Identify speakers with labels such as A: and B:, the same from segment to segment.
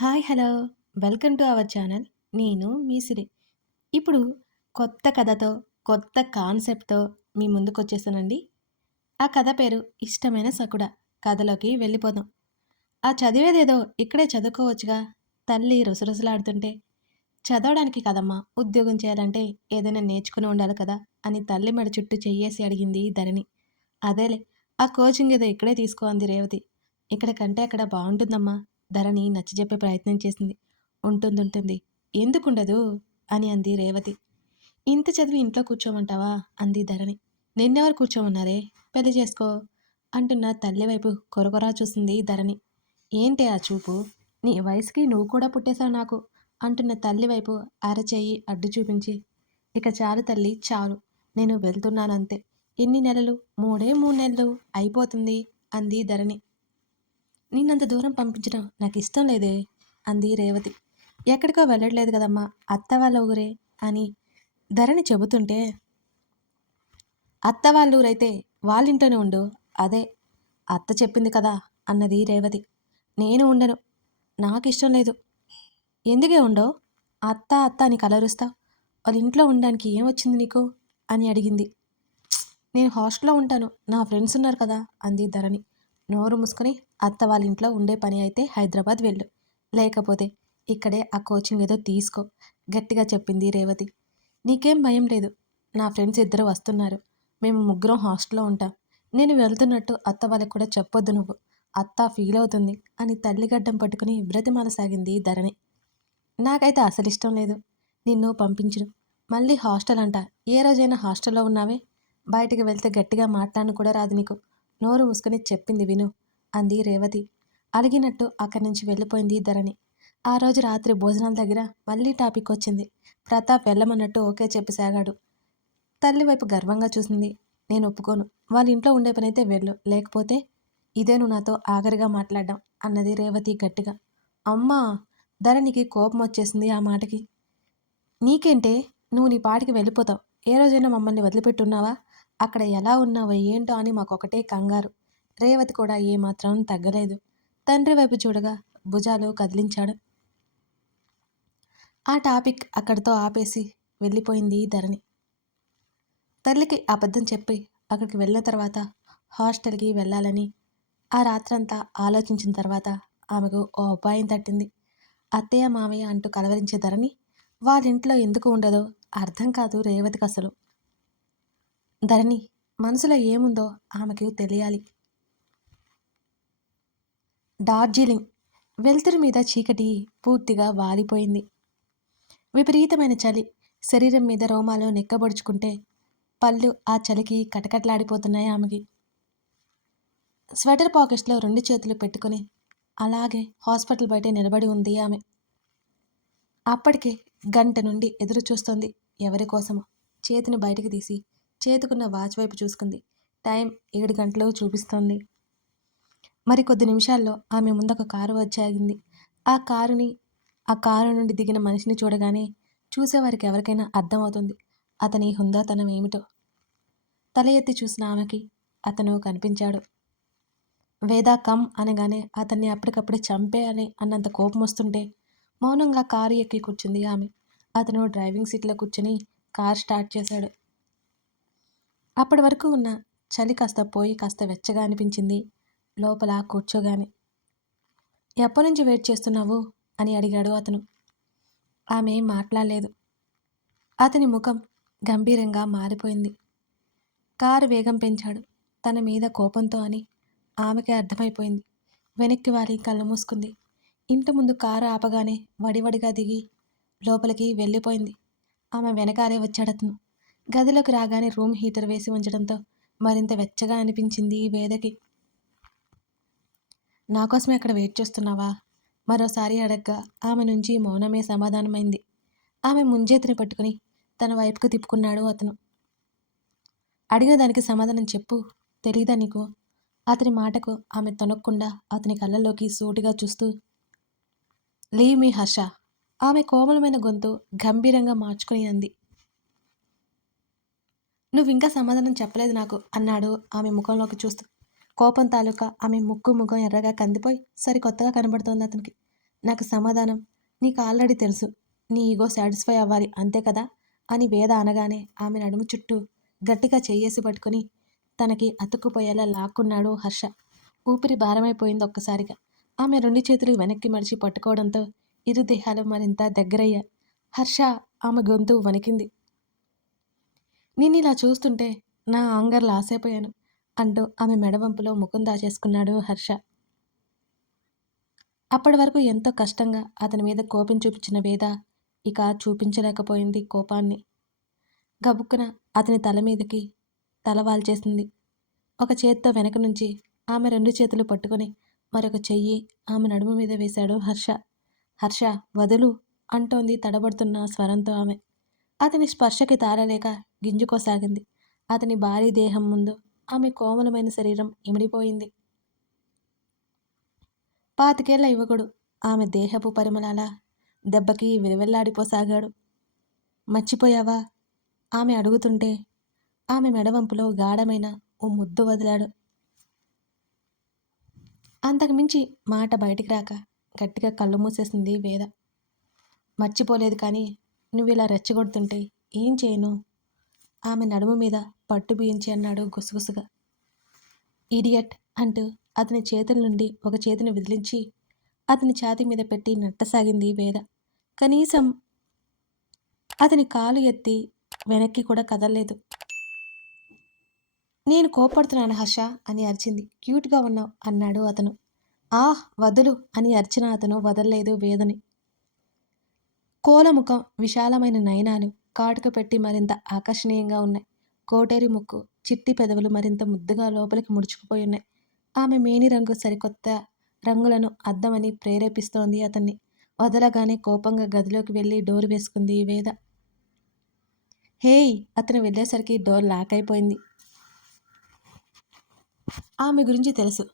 A: Hi hello welcome to our channel. నేను మీ సిరి. ఇప్పుడు కొత్త కథతో కొత్త కాన్సెప్ట్తో మీ ముందుకు వచ్చేసానండి ఆ కథ పేరు ఇష్టమైన సకుడ. కథలోకి వెళ్ళిపోదాం. ఆ చదివేదేదో ఇక్కడే చదువుకోవచ్చుగా. తల్లి రుసరుసలాడుతుంటే చదవడానికి కదమ్మా ఉద్యోగం చేయాలంటే ఏదైనా నేర్చుకుని ఉండాలి కదా అని తల్లి మెడ చుట్టూ చెయ్యేసి అడిగింది ధరణి. అదేలే ఆ కోచింగ్ ఏదో ఇక్కడే తీసుకో అంది రేవతి. ఇక్కడ కంటే అక్కడ బాగుంటుందమ్మా. ధరణి నచ్చజెప్పే ప్రయత్నం చేసింది. ఉంటుంది ఉంటుంది ఎందుకుండదు? అని అంది రేవతి. ఇంత చదివి ఇంట్లో కూర్చోమంటావా? అంది ధరణి. నిన్నెవరు కూర్చోమన్నారే? పెళ్ళి చేసుకో అంటున్న తల్లి వైపు కొరకొరా చూసింది ధరణి. ఏంటి ఆ చూపు? నీ వయసుకి నువ్వు కూడా పుట్టేశావు నాకు అంటున్న తల్లి వైపు అరచేయి అడ్డు చూపించి. ఇక చాలు తల్లి చాలు. నేను వెళ్తున్నానంతే ఎన్ని నెలలు? మూడే మూడు నెలలు అయిపోతుంది అంది ధరణి. నిన్నంత దూరం పంపించడం నాకు ఇష్టం లేదే అంది రేవతి. ఎక్కడికో వెళ్ళట్లేదు కదమ్మా అత్త వాళ్ళ ఊరే అని ధరణి చెబుతుంటే అత్త వాళ్ళ ఊరైతే వాళ్ళ ఇంట్లోనే ఉండు అదే అత్త చెప్పింది కదా అన్నది రేవతి. నేను ఉండను నాకు ఇష్టం లేదు. ఎందుకే ఉండవు? అత్త అత్త అని కలరుస్తావు వాళ్ళ ఇంట్లో ఉండడానికి ఏమొచ్చింది నీకు? అని అడిగింది. నేను హాస్టల్లో ఉంటాను నా ఫ్రెండ్స్ ఉన్నారు కదా అంది ధరణి. నోరు మూసుకొని అత్త వాళ్ళ ఇంట్లో ఉండే పని అయితే హైదరాబాద్ వెళ్ళు. లేకపోతే ఇక్కడే ఆ కోచింగ్ ఏదో తీసుకో గట్టిగా చెప్పింది రేవతి. నీకేం భయం లేదు. నా ఫ్రెండ్స్ ఇద్దరు వస్తున్నారు. మేము ముగ్గురం హాస్టల్లో ఉంటాం. నేను వెళ్తున్నట్టు అత్త వాళ్ళకి కూడా చెప్పొద్దు నువ్వు. అత్త ఫీల్ అవుతుంది అని తల్లిగడ్డం పట్టుకుని బ్రతిమాలసాగింది ధరణి. నాకైతే అసలు ఇష్టం లేదు. నిన్ను పంపించడు మళ్ళీ హాస్టల్ అంట. ఏ రోజైనా హాస్టల్లో ఉన్నావే? బయటికి వెళ్తే గట్టిగా మాట్లాడను కూడా రాదు నీకు. నోరు మూసుకుని చెప్పింది విను. అంది రేవతి. అడిగినట్టు అక్కడి నుంచి వెళ్ళిపోయింది ధరణి. ఆ రోజు రాత్రి భోజనాల దగ్గర మళ్ళీ టాపిక్ వచ్చింది. ప్రతాప్ వెళ్ళమన్నట్టు ఓకే చెప్పి సాగాడు. తల్లి వైపు గర్వంగా చూసింది. నేను ఒప్పుకోను. వాళ్ళ ఇంట్లో ఉండే పనైతే వెళ్ళు. లేకపోతే ఇదే నువ్వు నాతో ఆఖరిగా మాట్లాడడం అన్నది రేవతి గట్టిగా. అమ్మా! ధరణికి కోపం వచ్చేసింది ఆ మాటకి. నీకేంటే? నువ్వు నీ పాటికి వెళ్ళిపోతావు. ఏ రోజైనా మమ్మల్ని వదిలిపెట్టున్నావా? అక్కడ ఎలా ఉన్నావో ఏంటో అని మాకొకటే కంగారు. రేవతి కూడా ఏమాత్రం తగ్గలేదు. తండ్రి వైపు చూడగా భుజాలు కదిలించాడు. ఆ టాపిక్ అక్కడితో ఆపేసి వెళ్ళిపోయింది ధరణి. తల్లికి అబద్ధం చెప్పి అక్కడికి వెళ్ళిన తర్వాత హాస్టల్కి వెళ్ళాలని ఆ రాత్రంతా ఆలోచించిన తర్వాత ఆమెకు ఓ ఉపాయం తట్టింది. అత్తయ్య మామయ్య అంటూ కలవరించే ధరణి వాళ్ళింట్లో ఎందుకు ఉండదో అర్థం కాదు రేవతికి అసలు. ధరణి మనసులో ఏముందో ఆమెకు తెలియాలి. డార్జిలింగ్ వెలుతురు మీద చీకటి పూర్తిగా వాలిపోయింది. విపరీతమైన చలి శరీరం మీద రోమాలు నెక్కబడుచుకుంటే పళ్ళు ఆ చలికి కటకట్లాడిపోతున్నాయి ఆమెకి. స్వెటర్ పాకెట్స్లో రెండు చేతులు పెట్టుకుని అలాగే హాస్పిటల్ బయట నిలబడి ఉంది ఆమె. అప్పటికే గంట నుండి ఎదురు చూస్తోంది ఎవరి కోసమో. చేతిని బయటకు తీసి చేతుకున్న వాచ్ వైపు చూసుకుంది. టైం ఏడు గంటలు చూపిస్తోంది. మరి కొద్ది నిమిషాల్లో ఆమె ముందొక కారు వచ్చాగింది. ఆ కారుని ఆ కారు నుండి దిగిన మనిషిని చూడగానే చూసేవారికి ఎవరికైనా అర్థమవుతుంది. అతని హుందాతనం ఏమిటో. తల ఎత్తి చూసిన ఆమెకి అతను కనిపించాడు. వేదా కమ్ అనగానే అతన్ని అప్పటికప్పుడే చంపేయాలి అన్నంత కోపం వస్తుంటే మౌనంగా కారు ఎక్కి కూర్చుంది ఆమె. అతను డ్రైవింగ్ సీట్లో కూర్చుని కార్ స్టార్ట్ చేశాడు. అప్పటి వరకు ఉన్న చలి కాస్త పోయి కాస్త వెచ్చగా అనిపించింది. లోపల కూర్చోగానే ఎప్పటి నుంచి వెయిట్ చేస్తున్నావు? అని అడిగాడు అతను. ఆమె మాట్లాడలేదు. అతని ముఖం గంభీరంగా మారిపోయింది. కారు వేగం పెంచాడు. తన మీద కోపంతో అని ఆమెకే అర్థమైపోయింది. వెనక్కి వారి కళ్ళు మూసుకుంది. ఇంటి ముందు కారు ఆపగానే వడివడిగా దిగి లోపలికి వెళ్ళిపోయింది. ఆమె వెనకాలే వచ్చాడతను గదిలోకి రాగానే రూమ్ హీటర్ వేసి ఉంచడంతో మరింత వెచ్చగా అనిపించింది వేదకి. నా కోసమే అక్కడ వెయిట్ చేస్తున్నావా? మరోసారి అడగ్గా ఆమె నుంచి మౌనమే సమాధానమైంది. ఆమె ముంజేతిని పట్టుకుని తన వైపుకు తిప్పుకున్నాడు అతను. అడిగిన దానికి సమాధానం చెప్పు తెలీదా నీకు? అతని మాటకు ఆమె తొనక్కుండా అతని కళ్ళల్లోకి సూటిగా చూస్తూ లీవ్ మీ హర్ష. ఆమె కోమలమైన గొంతు గంభీరంగా మార్చుకుని అంది. నువ్వు ఇంకా సమాధానం చెప్పలేదు నాకు అన్నాడు ఆమె ముఖంలోకి చూస్తూ. కోపం తాలూకా ఆమె ముక్కు ముఖం ఎర్రగా కందిపోయి సరికొత్తగా కనబడుతోంది అతనికి. నాకు సమాధానం నీకు ఆల్రెడీ తెలుసు నీ ఈగో సాటిస్ఫై అవ్వాలి అంతే కదా? అని వేద అనగానే ఆమె నడుము చుట్టూ గట్టిగా చెయ్యేసి పట్టుకుని తనకి అతుక్కుపోయేలా లాక్కున్నాడు హర్ష. ఊపిరి భారమైపోయింది ఒక్కసారిగా. ఆమె రెండు చేతులు వెనక్కి మడిచి పట్టుకోవడంతో ఇరు దేహాలు మరింత దగ్గరయ్యా హర్ష ఆమె గొంతు వణికింది. నిన్ను ఇలా చూస్తుంటే నా ఆంగర్ లాసైపోయాను అంటూ ఆమె మెడవంపులో ముఖం దాచేసుకున్నాడు హర్ష. అప్పటి వరకు ఎంతో కష్టంగా అతని మీద కోపం చూపించిన వేద ఇక చూపించలేకపోయింది కోపాన్ని. గబుక్కున అతని తల మీదకి తల వాల్చేసింది. ఒక చేత్తో వెనక నుంచి ఆమె రెండు చేతులు పట్టుకొని మరొక చెయ్యి ఆమె నడుము మీద వేశాడు హర్ష. హర్ష వదులు అంటోంది తడబడుతున్న స్వరంతో ఆమె. అతని స్పర్శకి తారలేక గింజుకోసాగింది. అతని భారీ దేహం ముందు ఆమె కోమలమైన శరీరం ఇమిడిపోయింది. పాతికేళ్ళ యువకుడు ఆమె దేహపు పరిమళాల దెబ్బకి విలువెల్లాడిపోసాగాడు. మర్చిపోయావా? ఆమె అడుగుతుంటే ఆమె మెడవంపులో గాఢమైన ఓ ముద్దు వదిలాడు. అంతకుమించి మాట బయటికి రాక గట్టిగా కళ్ళు మూసేసింది వేద. మర్చిపోలేదు కానీ నువ్వు ఇలా రెచ్చగొడుతుంటే ఏం చేయను? ఆమె నడుము మీద పట్టు బియించి అన్నాడు గుసగుసగా. ఇడియట్ అంటూ అతని చేతుల నుండి ఒక చేతిని విదిలించి అతని ఛాతి మీద పెట్టి నట్టసాగింది వేద. కనీసం అతని కాలు ఎత్తి వెనక్కి కూడా కదలలేదు. నేను కోపడుతున్నాను హర్ష అని అరిచింది. క్యూట్గా ఉన్నావు అన్నాడు అతను. ఆహ్ వదులు అని అరిచిన అతను వదలలేదు వేదని. కోలముఖం విశాలమైన నయనాలు కాటుక పెట్టి మరింత ఆకర్షణీయంగా ఉన్నాయి. కోటేరి ముక్కు చిట్టి పెదవులు మరింత ముద్దుగా లోపలికి ముడుచుకుపోయి ఉన్నాయి. ఆమె మేని రంగు సరికొత్త రంగులను అద్దమని ప్రేరేపిస్తోంది అతన్ని. వదలగానే కోపంగా గదిలోకి వెళ్ళి డోర్ వేసుకుంది వేద. హేయ్! అతను వెళ్ళేసరికి డోర్ లాక్ అయిపోయింది. ఆమె గురించి తెలుసు.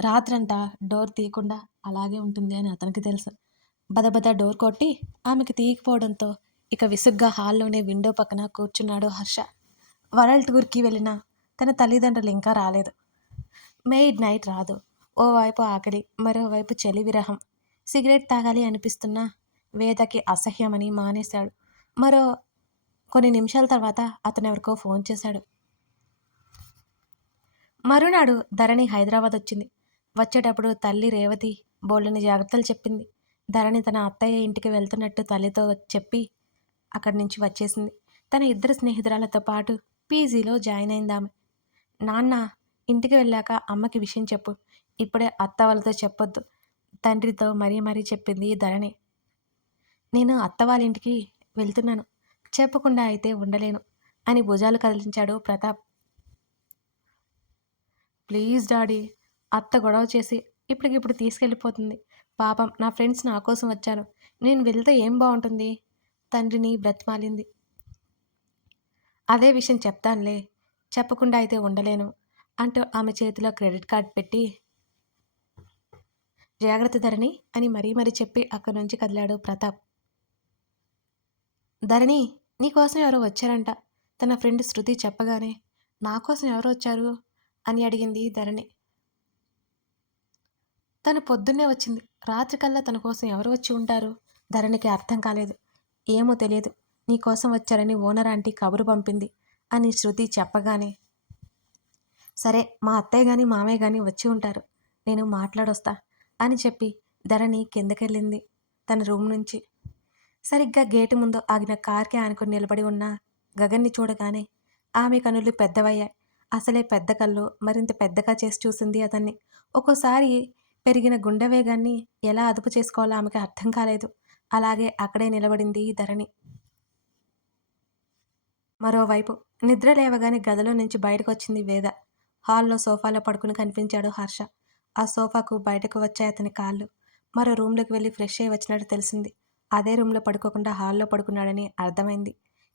A: రాత్రంట డోర్ తీయకుండా అలాగే ఉంటుంది అని అతనికి తెలుసు. బదబద డోర్ కొట్టి ఆమెకి తీయకపోవడంతో ఇక విసుగ్గా హాల్లోనే విండో పక్కన కూర్చున్నాడు హర్ష. వరల్డ్ టూర్కి వెళ్ళిన తన తల్లిదండ్రులు ఇంకా రాలేదు. మెయిడ్ నైట్ రాదు. ఓవైపు ఆకలి మరోవైపు చలి విరహం. సిగరెట్ తాగాలి అనిపిస్తున్నా వేదకి అసహ్యమని మానేశాడు. మరో కొన్ని నిమిషాల తర్వాత అతను ఎవరికో ఫోన్ చేశాడు. మరునాడు ధరణి హైదరాబాద్ వచ్చింది. వచ్చేటప్పుడు తల్లి రేవతి బోళ్ళని జాగ్రత్తలు చెప్పింది. ధరణి తన అత్తయ్య ఇంటికి వెళ్తున్నట్టు తల్లితో చెప్పి అక్కడి నుంచి వచ్చేసింది. తన ఇద్దరు స్నేహితురాలతో పాటు పీజీలో జాయిన్ అయిందామె. నాన్న ఇంటికి వెళ్ళాక అమ్మకి విషయం చెప్పు. ఇప్పుడే అత్త వాళ్ళతో చెప్పొద్దు. తండ్రితో మరీ మరీ చెప్పింది ధరణి. నేను అత్త వాళ్ళ ఇంటికి వెళ్తున్నాను. చెప్పకుండా అయితే ఉండలేను అని భుజాలు కదిలించాడు ప్రతాప్. ప్లీజ్ డాడీ అత్త గొడవ చేసి ఇప్పటికిప్పుడు తీసుకెళ్ళిపోతుంది. పాపం నా ఫ్రెండ్స్ నా కోసం వచ్చారు. నేను వెళ్తే ఏం బాగుంటుంది? తండ్రిని బ్రతిమాలింది. అదే విషయం చెప్తానులే చెప్పకుండా అయితే ఉండలేను అంటూ ఆమె చేతిలో క్రెడిట్ కార్డ్ పెట్టి జాగ్రత్త ధరణి అని మరీ మరీ చెప్పి అక్కడి నుంచి కదిలాడు ప్రతాప్. ధరణి నీకోసం ఎవరో వచ్చారంట తన ఫ్రెండ్ శృతి చెప్పగానే నా కోసం ఎవరు వచ్చారు? అని అడిగింది ధరణి. తను పొద్దున్నే వచ్చింది రాత్రికల్లా తన కోసం ఎవరు వచ్చి ఉంటారు? ధరణికి అర్థం కాలేదు ఏమో తెలియదు. నీకోసం వచ్చారని ఓనర్ ఆంటీ కబురు పంపింది అని శృతి చెప్పగానే. సరే మా అత్తయ్య కానీ మామయ్య కానీ వచ్చి ఉంటారు. నేను మాట్లాడొస్తా అని చెప్పి ధరణి కిందకెళ్ళింది తన రూమ్ నుంచి. సరిగ్గా గేటు ముందు ఆగిన కార్కి ఆనుకుని నిలబడి ఉన్న గగన్ని చూడగానే ఆమె కనులు పెద్దవయ్యాయి. అసలే పెద్ద కళ్ళు మరింత పెద్దగా చేసి చూసింది అతన్ని. ఒక్కోసారి పెరిగిన గుండె వేగాన్ని ఎలా అదుపు చేసుకోవాలో ఆమెకి అర్థం కాలేదు. అలాగే అక్కడే నిలబడింది ధరణి. మరోవైపు నిద్ర లేవగానే గదిలో నుంచి బయటకు వచ్చింది వేద. హాల్లో సోఫాలో పడుకుని కనిపించాడు హర్ష. ఆ సోఫాకు బయటకు వచ్చాయి అతని కాళ్ళు. మరో రూమ్లోకి వెళ్ళి ఫ్రెష్ అయ్యి వచ్చినట్టు తెలిసింది. అదే రూమ్లో పడుకోకుండా హాల్లో పడుకున్నాడని అర్థమైంది.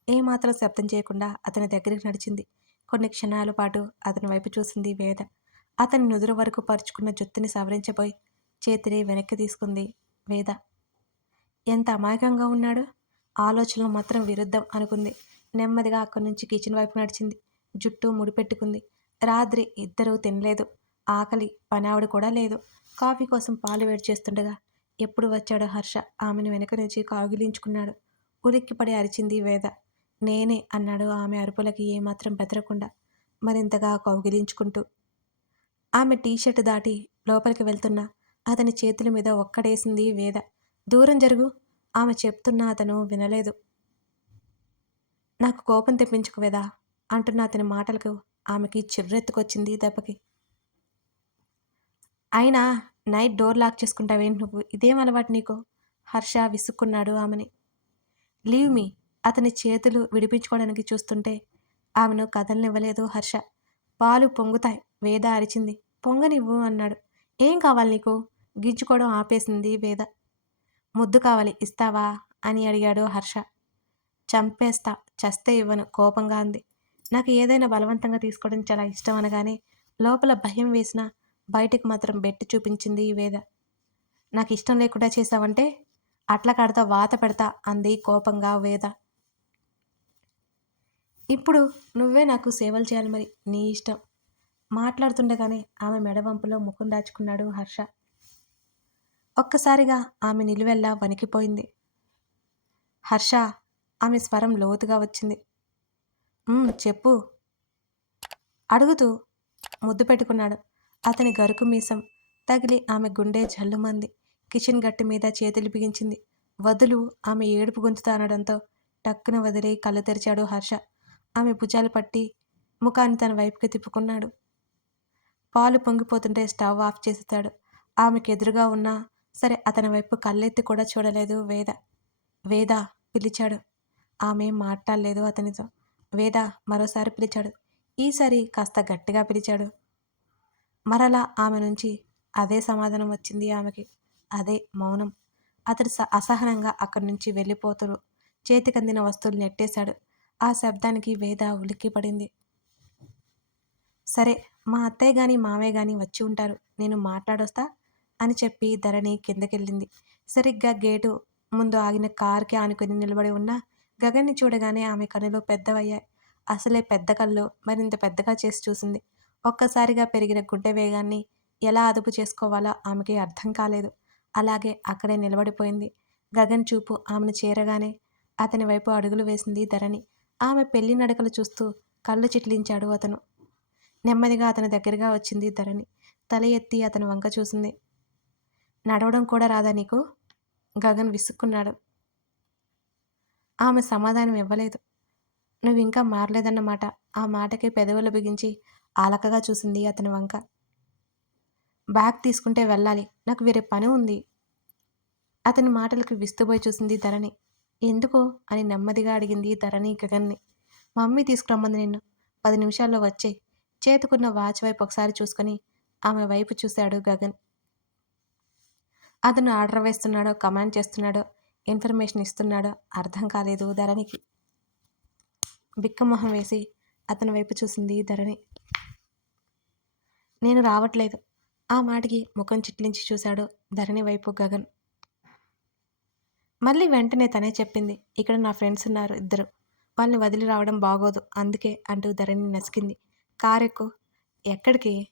A: ఏమాత్రం శబ్దం చేయకుండా అతని దగ్గరికి నడిచింది. కొన్ని క్షణాల పాటు అతని వైపు చూసింది వేద. అతని నుదురు వరకు పరుచుకున్న జుత్తుని సవరించబోయి చేతిని వెనక్కి తీసుకుంది వేద. ఎంత అమాయకంగా ఉన్నాడు? ఆలోచనలు మాత్రం విరుద్ధం అనుకుంది. నెమ్మదిగా అక్కడి నుంచి కిచెన్ వైపు నడిచింది. జుట్టు ముడిపెట్టుకుంది. రాత్రి ఇద్దరూ తినలేదు. ఆకలి పనావిడ కూడా లేదు. కాఫీ కోసం పాలు వేడి చేస్తుండగా ఎప్పుడు వచ్చాడో హర్ష ఆమెను వెనక నుంచి కాగిలించుకున్నాడు. ఉలిక్కిపడి అరిచింది వేద. నేనే అన్నాడు ఆమె అరుపులకి ఏమాత్రం బెదరకుండా. మరింతగా కౌగిలించుకుంటూ. ఆమె టీషర్ట్ దాటి లోపలికి వెళ్తున్న. అతని చేతుల మీద ఒక్కడేసింది వేద. దూరం జరుగు. ఆమె చెప్తున్నా అతను వినలేదు. నాకు కోపం తెప్పించుకు వేదా అంటున్న అతని మాటలకు ఆమెకి చిర్రెత్తుకొచ్చింది దెబ్బకి. అయినా నైట్ డోర్ లాక్ చేసుకుంటావేంటి నువ్వు? ఇదేం అలవాటు నీకు? హర్ష విసుక్కున్నాడు ఆమెని. Leave me. అతని చేతులు విడిపించుకోవడానికి చూస్తుంటే ఆమెను కదలనివ్వలేదు హర్ష. పాలు పొంగుతాయి. వేద అరిచింది. పొంగనివ్వు అన్నాడు. ఏం కావాలి నీకు? గిచ్చుకోవడం ఆపేసింది వేద. ముద్దు కావాలి. ఇస్తావా? అని అడిగాడు హర్ష. చంపేస్తా. చస్తే ఇవ్వను కోపంగా అంది. నాకు ఏదైనా బలవంతంగా తీసుకోవడం చాలా ఇష్టం అనగానే లోపల భయం వేసినా బయటకు మాత్రం బెట్టి చూపించింది ఈ వేద. నాకు ఇష్టం లేకుండా చేసావంటే అట్ల కడతా వాత పెడతా అంది కోపంగా వేద. ఇప్పుడు నువ్వే నాకు సేవలు చేయాలి మరి నీ ఇష్టం. మాట్లాడుతుండగానే ఆమె మెడవంపులో ముఖం దాచుకున్నాడు హర్ష. ఒక్కసారిగా ఆమె నిలువెల్లా వణికిపోయింది. హర్ష ఆమె స్వరం లోతుగా వచ్చింది. చెప్పు అడుగుతూ ముద్దు పెట్టుకున్నాడు. అతని గరుకు మీసం తగిలి ఆమె గుండె జల్లుమంది. కిచెన్ గట్టి మీద చేతులు బిగించింది. వదులు ఆమె ఏడుపు గొంతుతో అనడంతో టక్కున వదిలి కళ్ళు తెరిచాడు హర్ష. ఆమె భుజాలు పట్టి ముఖాన్ని తన వైపుకి తిప్పుకున్నాడు. పాలు పొంగిపోతుంటే స్టవ్ ఆఫ్ చేసేశాడు ఆమెకు ఎదురుగా ఉన్నా సరే అతని వైపు కళ్ళెత్తి కూడా చూడలేదు వేద. వేద పిలిచాడు. ఆమె మాట్లాడలేదు అతనితో వేద మరోసారి పిలిచాడు. ఈసారి కాస్త గట్టిగా పిలిచాడు. మరలా ఆమె నుంచి అదే సమాధానం వచ్చింది ఆమెకి. అదే మౌనం. అతడు స అసహనంగా అక్కడి నుంచి వెళ్ళిపోతుడు చేతికందిన వస్తువులు నెట్టేశాడు. ఆ శబ్దానికి వేద ఉలిక్కిపడింది సరే మా అత్తయ్య గాని మామయ్య గాని వచ్చి ఉంటారు. నేను మాట్లాడొస్తా అని చెప్పి ధరణి కిందకెళ్ళింది. సరిగ్గా గేటు ముందు ఆగిన కార్కి ఆనుకొని నిలబడి ఉన్న గగన్ని చూడగానే ఆమె కనులు పెద్దవయ్యాయి అసలే పెద్ద కళ్ళు మరింత పెద్దగా చేసి చూసింది. ఒక్కసారిగా పెరిగిన గుడ్డె వేగాన్ని ఎలా అదుపు చేసుకోవాలో ఆమెకి అర్థం కాలేదు. అలాగే అక్కడే నిలబడిపోయింది. గగన్ చూపు ఆమెను చేరగానే అతని వైపు అడుగులు వేసింది ధరణి. ఆమె పెళ్ళి నడకలు చూస్తూ కళ్ళు చిట్లించాడు అతను. నెమ్మదిగా అతని దగ్గరగా వచ్చింది ధరణి. తల ఎత్తి అతను వంక చూసింది. నడవడం కూడా రాదా నీకు? గగన్ విసుక్కున్నాడు. ఆమె సమాధానం ఇవ్వలేదు. నువ్వు ఇంకా మారలేదన్నమాట. ఆ మాటకి పెదవులు బిగించి ఆలకగా చూసింది అతని వంక. బ్యాగ్ తీసుకుంటే వెళ్ళాలి. నాకు వేరే పని ఉంది. అతని మాటలకు విస్తుపోయి చూసింది ధరణి. ఎందుకు? అని నెమ్మదిగా అడిగింది ధరణి గగన్ని. మమ్మీ తీసుకురమ్మంది నిన్ను. పది నిమిషాల్లో వచ్చే. చేతుకున్న వాచ్ వైపు ఒకసారి చూసుకొని ఆమె వైపు చూశాడు గగన్. అతను ఆర్డర్ వేస్తున్నాడో కమాండ్ చేస్తున్నాడో ఇన్ఫర్మేషన్ ఇస్తున్నాడో అర్థం కాలేదు ధరణికి. బిక్కమొహం వేసి అతని వైపు చూసింది ధరణి. నేను రావట్లేదు. ఆ మాటకి ముఖం చిట్లించి చూశాడు ధరణి వైపు గగన్. మళ్ళీ వెంటనే తనే చెప్పింది ఇక్కడ నా ఫ్రెండ్స్ ఉన్నారు ఇద్దరు. వాళ్ళని వదిలి రావడం బాగోదు అందుకే అంటూ ధరణి నసికింది. కారు ఎక్కు ఎక్కడికి?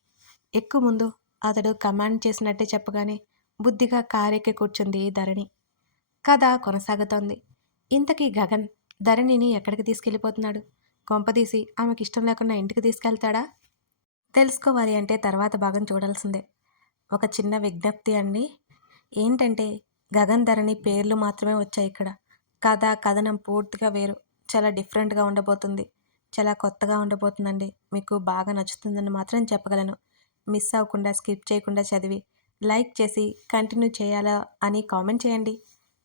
A: ఎక్కు ముందు అతడు కమాండ్ చేసినట్టే చెప్పగానే బుద్ధిగా కారెక్కి కూర్చుంది ధరణి. కథ కొనసాగుతోంది. ఇంతకీ గగన్ ధరణిని ఎక్కడికి తీసుకెళ్ళిపోతున్నాడు? కొంపదీసి ఆమెకి ఇష్టం లేకుండా ఇంటికి తీసుకెళ్తాడా? తెలుసుకోవాలి అంటే తర్వాత భాగం చూడాల్సిందే. ఒక చిన్న విజ్ఞప్తి అండి. ఏంటంటే గగన్ ధరణి పేర్లు మాత్రమే వచ్చాయి ఇక్కడ. కథ కథనం పూర్తిగా వేరు. చాలా డిఫరెంట్గా ఉండబోతుంది. చాలా కొత్తగా ఉండబోతుందండి. మీకు బాగా నచ్చుతుందని మాత్రం చెప్పగలను. మిస్ అవ్వకుండా స్కిప్ చేయకుండా చదివి లైక్ చేసి కంటిన్యూ చేయాలా అని కామెంట్ చేయండి.